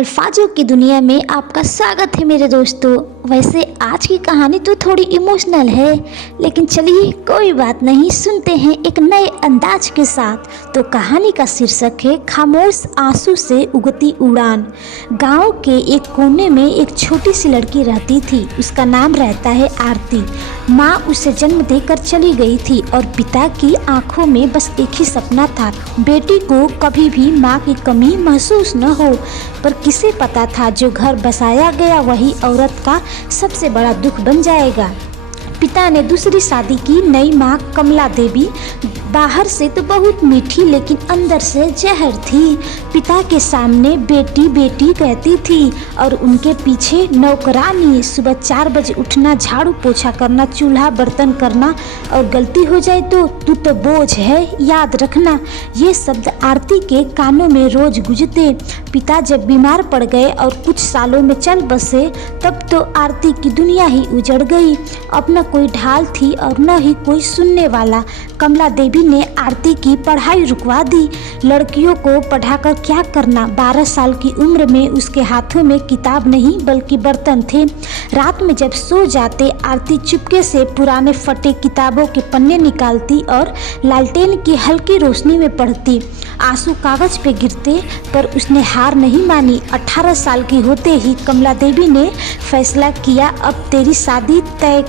अल्फाजों की दुनिया में आपका स्वागत है मेरे दोस्तों। वैसे आज की कहानी तो थोड़ी इमोशनल है, लेकिन चलिए कोई बात नहीं, सुनते हैं एक नए अंदाज के साथ। तो कहानी का शीर्षक है खामोश आंसू से उगती उड़ान। गांव के एक कोने में एक छोटी सी लड़की रहती थी। उसका नाम रहता है आरती। माँ उसे जन्म देकर चली गई थी और पिता की आंखों में बस एक ही सपना था, बेटी को कभी भी माँ की कमी महसूस न हो। पर किसे पता था जो घर बसाया गया वही औरत का सबसे बड़ा दुख बन जाएगा। पिता ने दूसरी शादी की। नई माँ कमला देवी बाहर से तो बहुत मीठी लेकिन अंदर से जहर थी। पिता के सामने बेटी बेटी कहती थी और उनके पीछे नौकरानी। सुबह 4 बजे उठना, झाड़ू पोछा करना, चूल्हा बर्तन करना, और गलती हो जाए तो तू तो बोझ है, याद रखना। ये शब्द आरती के कानों में रोज गूंजते। पिता जब बीमार पड़ गए और कुछ सालों में चल बसे, तब तो आरती की दुनिया ही उजड़ गई। अब न कोई ढाल थी और न ही कोई सुनने वाला। कमला देवी ने आरती की पढ़ाई रुकवा दी। लड़कियों को पढ़ाकर क्या करना। 12 साल की उम्र में उसके हाथों में किताब नहीं बल्कि बर्तन थे। रात में जब सो जाते, आरती चुपके से पुराने फटे किताबों के पन्ने निकालती और लालटेन की हल्की रोशनी में पढ़ती। आंसू कागज पे गिरते, पर उसने हार नहीं मानी। 18 साल की होते ही कमला देवी ने फैसला किया, अब तेरी शादी तय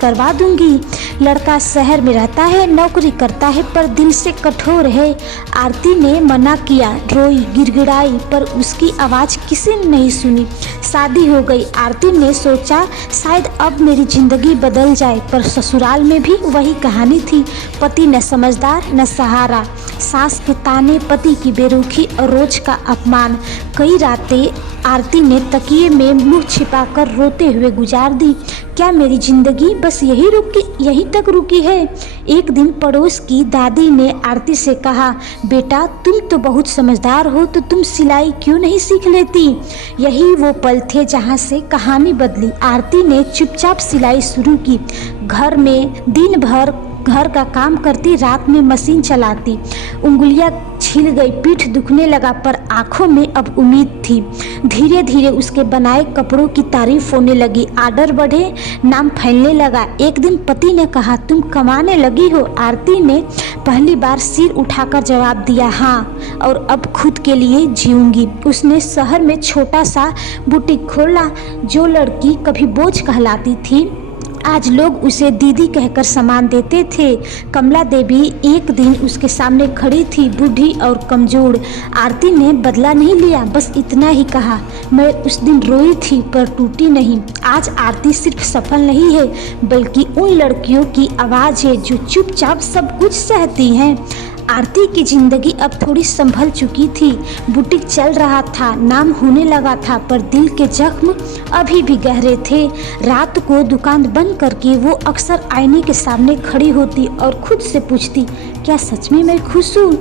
करवा दूंगी। लड़का शहर में रहता है, नौकरी करता है, पर दिल से कठोर है। आरती ने मना किया, रोई, गिड़गिड़ाई, पर उसकी आवाज़ किसी ने नहीं सुनी। शादी हो गई। आरती ने सोचा शायद अब मेरी जिंदगी बदल जाए, पर ससुराल में भी वही कहानी थी। पति न समझदार न सहारा, सास के ताने, पति की बेरुखी और रोज का अपमान। कई रातें आरती ने तकिए में मुंह छिपाकर रोते हुए गुजार दी। क्या मेरी जिंदगी बस यहीं तक रुकी है? एक दिन पड़ोस की दादी ने आरती से कहा, बेटा तुम तो बहुत समझदार हो, तो तुम सिलाई क्यों नहीं सीख लेती? यही वो पल थे जहाँ से कहानी बदली। आरती ने चुपचाप सिलाई शुरू की। घर में दिन भर घर का काम करती, रात में मशीन चलाती। उंगलियां छिल गई, पीठ दुखने लगा, पर आंखों में अब उम्मीद थी। धीरे धीरे उसके बनाए कपड़ों की तारीफ होने लगी, आर्डर बढ़े, नाम फैलने लगा। एक दिन पति ने कहा, तुम कमाने लगी हो? आरती ने पहली बार सिर उठाकर जवाब दिया, हाँ, और अब खुद के लिए जीऊंगी। उसने शहर में छोटा सा बुटीक खोला। जो लड़की कभी बोझ कहलाती थी, आज लोग उसे दीदी कहकर सामान देते थे। कमला देवी एक दिन उसके सामने खड़ी थी, बूढ़ी और कमजोर। आरती ने बदला नहीं लिया, बस इतना ही कहा, मैं उस दिन रोई थी पर टूटी नहीं। आज आरती सिर्फ सफल नहीं है, बल्कि उन लड़कियों की आवाज़ है जो चुपचाप सब कुछ सहती हैं। आरती की जिंदगी अब थोड़ी संभल चुकी थी। बुटीक चल रहा था, नाम होने लगा था, पर दिल के जख्म अभी भी गहरे थे। रात को दुकान बंद करके वो अक्सर आईने के सामने खड़ी होती और खुद से पूछती, क्या सच में मैं खुश हूँ?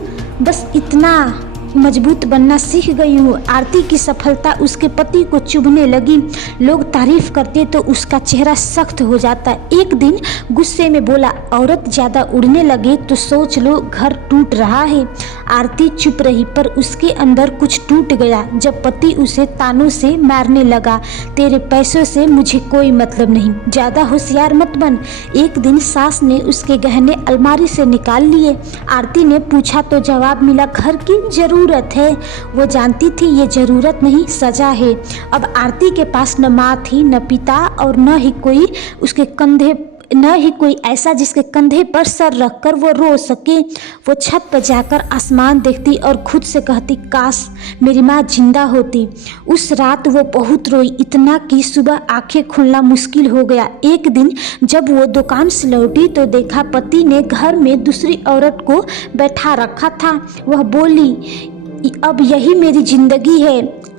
बस इतना मजबूत बनना सीख गई हूँ। आरती की सफलता उसके पति को चुभने लगी। लोग तारीफ करते तो उसका चेहरा सख्त हो जाता। एक दिन गुस्से में बोला, औरत ज़्यादा उड़ने लगे तो सोच लो घर टूट रहा है। आरती चुप रही, पर उसके अंदर कुछ टूट गया जब पति उसे तानों से मारने लगा, तेरे पैसों से मुझे कोई मतलब नहीं, ज़्यादा होशियार मत बन। एक दिन सास ने उसके गहने अलमारी से निकाल लिए। आरती ने पूछा तो जवाब मिला, घर की जरूरत है। वो जानती थी ये जरूरत नहीं, सजा है। अब आरती के पास न माँ थी, न पिता, और न ही कोई ऐसा जिसके कंधे पर सर रखकर वो रो सके। वो छत पर जाकर आसमान देखती और खुद से कहती, काश मेरी माँ जिंदा होती। उस रात वो बहुत रोई, इतना कि सुबह आंखें खुलना मुश्किल हो गया। एक दिन जब वो दुकान से लौटी तो देखा पति ने घर में दूसरी औरत को बैठा रखा था। वह बोली, अब यही मेरी जिंदगी है।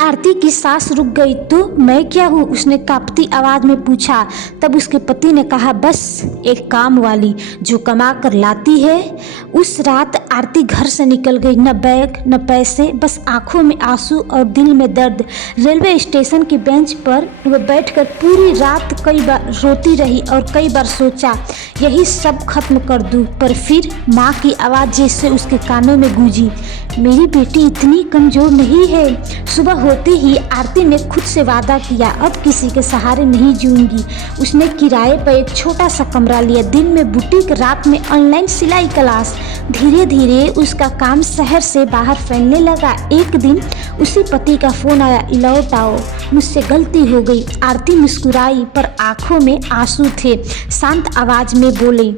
आरती की सांस रुक गई। तो मैं क्या हूँ? उसने कांपती आवाज में पूछा। तब उसके पति ने कहा, बस एक काम वाली जो कमा कर लाती है। उस रात आरती घर से निकल गई, न बैग न पैसे, बस आंखों में आंसू और दिल में दर्द। रेलवे स्टेशन की बेंच पर वह बैठकर पूरी रात कई बार रोती रही और कई बार सोचा यही सब खत्म कर दूं, पर फिर माँ की आवाज़ जैसे उसके कानों में गूंजी, मेरी बेटी इतनी कमज़ोर नहीं है। सुबह होते ही आरती ने खुद से वादा किया, अब किसी के सहारे नहीं जीऊंगी। उसने किराए पर एक छोटा सा कमरा लिया, दिन में बुटीक, रात में ऑनलाइन सिलाई क्लास। धीरे धीरे उसका काम शहर से बाहर फैलने लगा। एक दिन उसी पति का फोन आया, लौट आओ, मुझसे गलती हो गई। आरती मुस्कुराई पर आंखों में आंसू थे। शांत आवाज में बोली,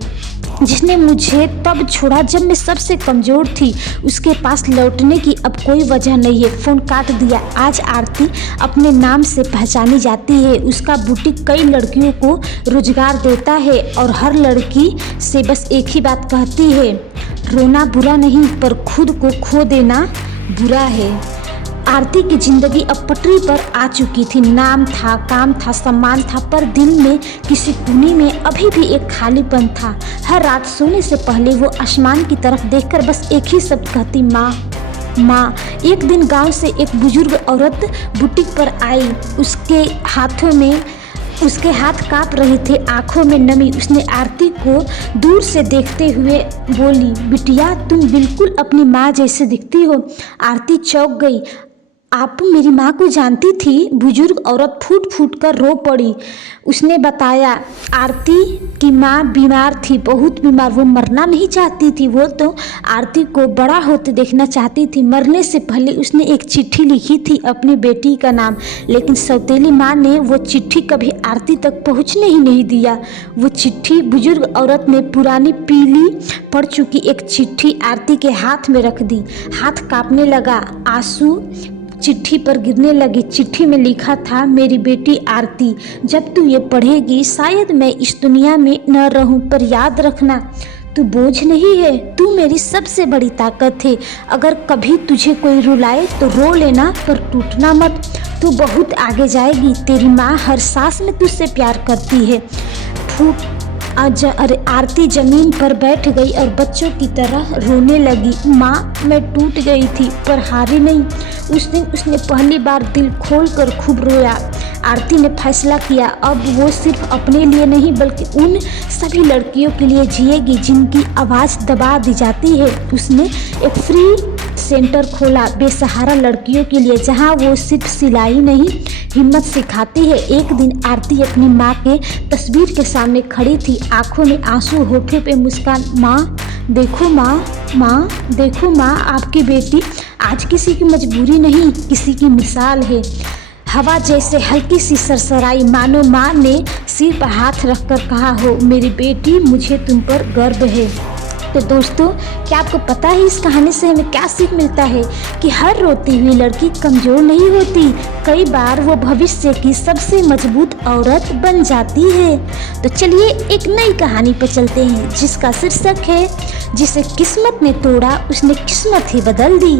जिसने मुझे तब छोड़ा जब मैं सबसे कमज़ोर थी, उसके पास लौटने की अब कोई वजह नहीं है। फ़ोन काट दिया। आज आरती अपने नाम से पहचानी जाती है। उसका बुटीक कई लड़कियों को रोजगार देता है और हर लड़की से बस एक ही बात कहती है, रोना बुरा नहीं पर खुद को खो देना बुरा है। आरती की जिंदगी अब पटरी पर आ चुकी थी। नाम था, काम था, सम्मान था, पर दिल में किसी कोने में अभी भी एक खालीपन था। हर रात सोने से पहले वो आसमान की तरफ देखकर बस एक ही शब्द कहती, माँ माँ। एक दिन गांव से एक बुजुर्ग औरत बुटीक पर आई। उसके हाथ कांप रहे थे, आंखों में नमी। उसने आरती को दूर से देखते हुए बोली, बिटिया तुम बिल्कुल अपनी माँ जैसे दिखती हो। आरती चौंक गई। आप मेरी माँ को जानती थी? बुजुर्ग औरत फूट फूट कर रो पड़ी। उसने बताया, आरती की माँ बीमार थी, बहुत बीमार। वो मरना नहीं चाहती थी, वो तो आरती को बड़ा होते देखना चाहती थी। मरने से पहले उसने एक चिट्ठी लिखी थी अपनी बेटी का नाम, लेकिन सौतेली माँ ने वो चिट्ठी कभी आरती तक पहुँचने ही नहीं दिया। वो चिट्ठी बुजुर्ग औरत ने पुरानी पीली पड़ चुकी एक चिट्ठी आरती के हाथ में रख दी। हाथ कांपने लगा, आंसू चिट्ठी पर गिरने लगी। चिट्ठी में लिखा था, मेरी बेटी आरती, जब तू ये पढ़ेगी शायद मैं इस दुनिया में न रहूं, पर याद रखना तू बोझ नहीं है, तू मेरी सबसे बड़ी ताकत है। अगर कभी तुझे कोई रुलाए तो रो लेना, पर टूटना मत। तू बहुत आगे जाएगी। तेरी माँ हर सांस में तुझसे प्यार करती है। आरती जमीन पर बैठ गई और बच्चों की तरह रोने लगी। माँ, मैं टूट गई थी पर हारी नहीं। उस दिन उसने पहली बार दिल खोलकर खूब रोया। आरती ने फैसला किया, अब वो सिर्फ अपने लिए नहीं बल्कि उन सभी लड़कियों के लिए जिएगी जिनकी आवाज़ दबा दी जाती है। उसने एक फ्री सेंटर खोला बेसहारा लड़कियों के लिए, जहां वो सिर्फ सिलाई नहीं हिम्मत सिखाती है। एक दिन आरती अपनी माँ के तस्वीर के सामने खड़ी थी, आंखों में आंसू, होठों पे मुस्कान। माँ देखो, माँ देखो माँ, आपकी बेटी आज किसी की मजबूरी नहीं, किसी की मिसाल है। हवा जैसे हल्की सी सरसराई, मानो माँ ने सिर पर हाथ रखकर कहा हो, मेरी बेटी मुझे तुम पर गर्व है। तो दोस्तों, क्या आपको पता है इस कहानी से हमें क्या सीख मिलता है? कि हर रोती हुई लड़की कमज़ोर नहीं होती, कई बार वो भविष्य की सबसे मजबूत औरत बन जाती है। तो चलिए एक नई कहानी पर चलते हैं, जिसका शीर्षक है, जिसे किस्मत ने तोड़ा उसने किस्मत ही बदल दी।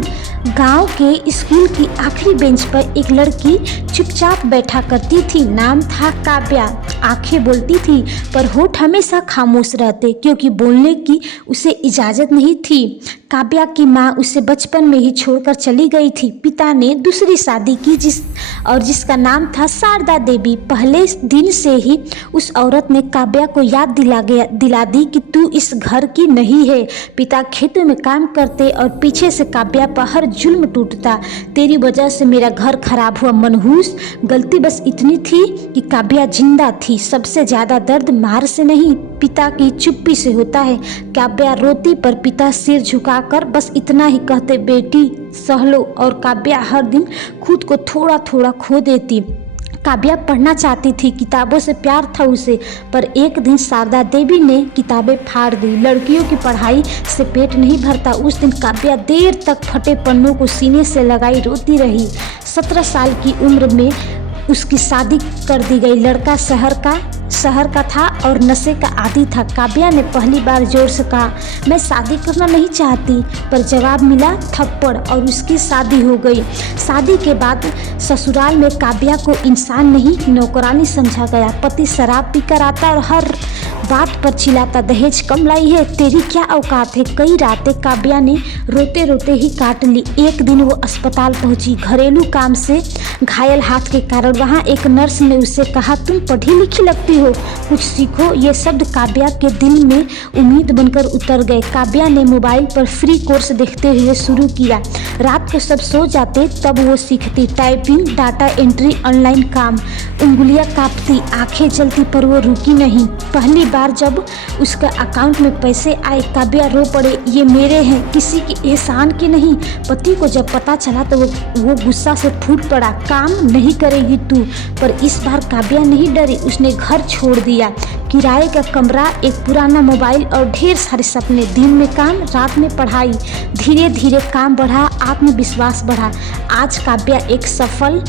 गांव के स्कूल की आखिरी बेंच पर एक लड़की चुपचाप बैठा करती थी। नाम था काव्या। आंखें बोलती थी पर होठ हमेशा खामोश रहते, क्योंकि बोलने की उसे इजाज़त नहीं थी। काव्या की माँ उसे बचपन में ही छोड़कर चली गई थी। पिता ने दूसरी शादी की जिसका नाम था शारदा देवी। पहले दिन से ही उस औरत ने काव्या को याद दिला दी कि तू इस घर की नहीं है। पिता खेतों में काम करते और पीछे से काव्या पर हर जुल्म टूटता। तेरी वजह से मेरा घर खराब हुआ मनहूस। गलती बस इतनी थी कि काव्या जिंदा थी। सबसे ज़्यादा दर्द मार से नहीं, पिता की चुप्पी से होता है। काव्या रोती पर पिता सिर झुकाकर बस इतना ही कहते, बेटी सह लो। और काव्या हर दिन खुद को थोड़ा थोड़ा खो देती। काव्या पढ़ना चाहती थी, किताबों से प्यार था उसे, पर एक दिन शारदा देवी ने किताबें फाड़ दी। लड़कियों की पढ़ाई से पेट नहीं भरता। उस दिन काव्या देर तक फटे पन्नों को सीने से लगाई रोती रही। 17 साल की उम्र में उसकी शादी कर दी गई। लड़का शहर का था और नशे का आदी था। काव्या ने पहली बार जोर से कहा, मैं शादी करना नहीं चाहती, पर जवाब मिला थप्पड़ और उसकी शादी हो गई। शादी के बाद ससुराल में काव्या को इंसान नहीं नौकरानी समझा गया। पति शराब पीकर आता और हर बात पर चिल्लाता, दहेज कम लाई है, तेरी क्या औकात है। कई रातें काव्या ने रोते रोते ही काट ली। एक दिन वो अस्पताल पहुंची, घरेलू काम से घायल हाथ के कारण। वहाँ एक नर्स ने उससे कहा, तुम पढ़ी लिखी लगती हो, कुछ सीखो। ये शब्द काव्या के दिल में उम्मीद बनकर उतर गए। काव्या ने मोबाइल पर फ्री कोर्स देखते हुए शुरू किया। रात को सब सो जाते तब वो सीखती, टाइपिंग, डाटा एंट्री, ऑनलाइन काम। उंगलियां कांपती, आंखें जलती, पर वो रुकी नहीं। पहली बार जब उसका अकाउंट में पैसे आए, काव्या रो पड़े, ये मेरे हैं, किसी के एहसान के नहीं। पति को जब पता चला तो वो गुस्सा से फूट पड़ा, काम नहीं करेगी तू। पर इस बार काव्या नहीं डरी, उसने घर छोड़ दिया। किराए का कमरा, एक पुराना मोबाइल और ढेर सारे सपने। दिन में काम, रात में पढ़ाई। धीरे धीरे काम बढ़ा, आत्मविश्वास बढ़ा। आज काव्या एक सफल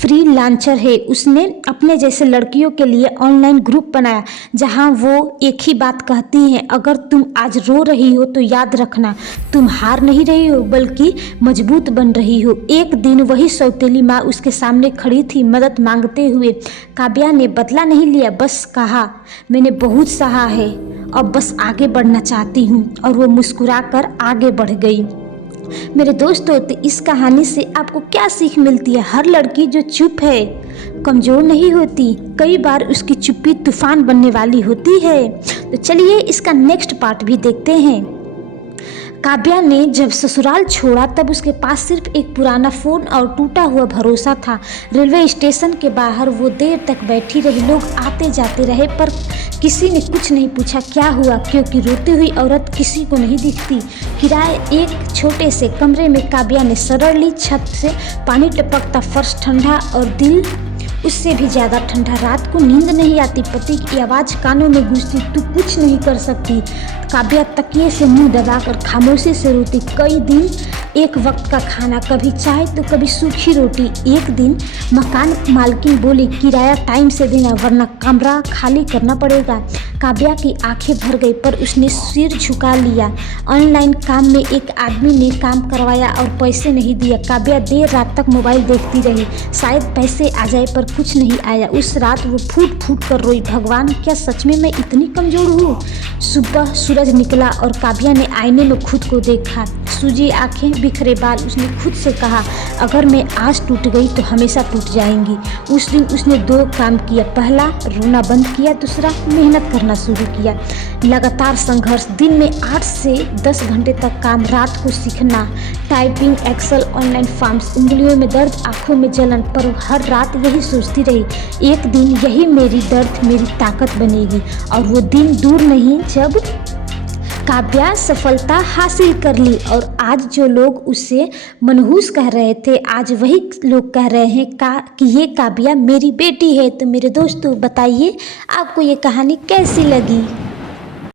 फ्रीलांसर है। उसने अपने जैसे लड़कियों के लिए ऑनलाइन ग्रुप बनाया, जहां वो एक ही बात कहती हैं, अगर तुम आज रो रही हो तो याद रखना, तुम हार नहीं रही हो बल्कि मजबूत बन रही हो। एक दिन वही सौतेली माँ उसके सामने खड़ी थी, मदद मांगते हुए। काव्या ने बदला नहीं लिया, बस कहा, मैंने बहुत सहा है, अब बस आगे बढ़ना चाहती हूँ। और वो मुस्कुराकर आगे बढ़ गई। मेरे दोस्तों, तो इस कहानी से आपको क्या सीख मिलती है? हर लड़की जो चुप है कमज़ोर नहीं होती, कई बार उसकी चुप्पी तूफान बनने वाली होती है। तो चलिए इसका नेक्स्ट पार्ट भी देखते हैं। काव्या ने जब ससुराल छोड़ा तब उसके पास सिर्फ एक पुराना फ़ोन और टूटा हुआ भरोसा था। रेलवे स्टेशन के बाहर वो देर तक बैठी रही। लोग आते जाते रहे पर किसी ने कुछ नहीं पूछा क्या हुआ, क्योंकि रोती हुई औरत किसी को नहीं दिखती। किराए एक छोटे से कमरे में काव्या ने शरण ली। छत से पानी टपकता, फर्श ठंडा और दिल उससे भी ज़्यादा ठंडा। रात को नींद नहीं आती, पति की आवाज़ कानों में गूंजती, तू कुछ नहीं कर सकती। काव्या तकिए से मुंह दबाकर खामोशी से रोती। कई दिन एक वक्त का खाना, कभी चाय तो कभी सूखी रोटी। एक दिन मकान मालकिन बोली, किराया टाइम से देना वरना कमरा खाली करना पड़ेगा। काव्या की आंखें भर गई पर उसने सिर झुका लिया। ऑनलाइन काम में एक आदमी ने काम करवाया और पैसे नहीं दिया। काव्या देर रात तक मोबाइल देखती रही, शायद पैसे आ जाए, पर कुछ नहीं आया। उस रात वो फूट फूट कर रोई, भगवान क्या सच में मैं इतनी कमज़ोर हूँ। सुबह सूरज निकला और काव्या ने आईने में खुद को देखा। सूजी आंखें, बिखरे बाल। उसने खुद से कहा, अगर मैं आज टूट गई तो हमेशा टूट जाएंगी। उस दिन उसने दो काम किया, पहला रोना बंद किया, दूसरा मेहनत करना शुरू किया। लगातार संघर्ष, दिन में 8 से 10 घंटे तक काम, रात को सीखना, टाइपिंग, एक्सेल, ऑनलाइन फॉर्म्स। उंगलियों में दर्द, आंखों में जलन, पर हर रात यही सोचती रही, एक दिन यही मेरी दर्द मेरी ताकत बनेगी। और वो दिन दूर नहीं जब काव्या सफलता हासिल कर ली। और आज जो लोग उसे मनहूस कह रहे थे, आज वही लोग कह रहे हैं कि ये काव्या मेरी बेटी है। तो मेरे दोस्तों बताइए आपको ये कहानी कैसी लगी।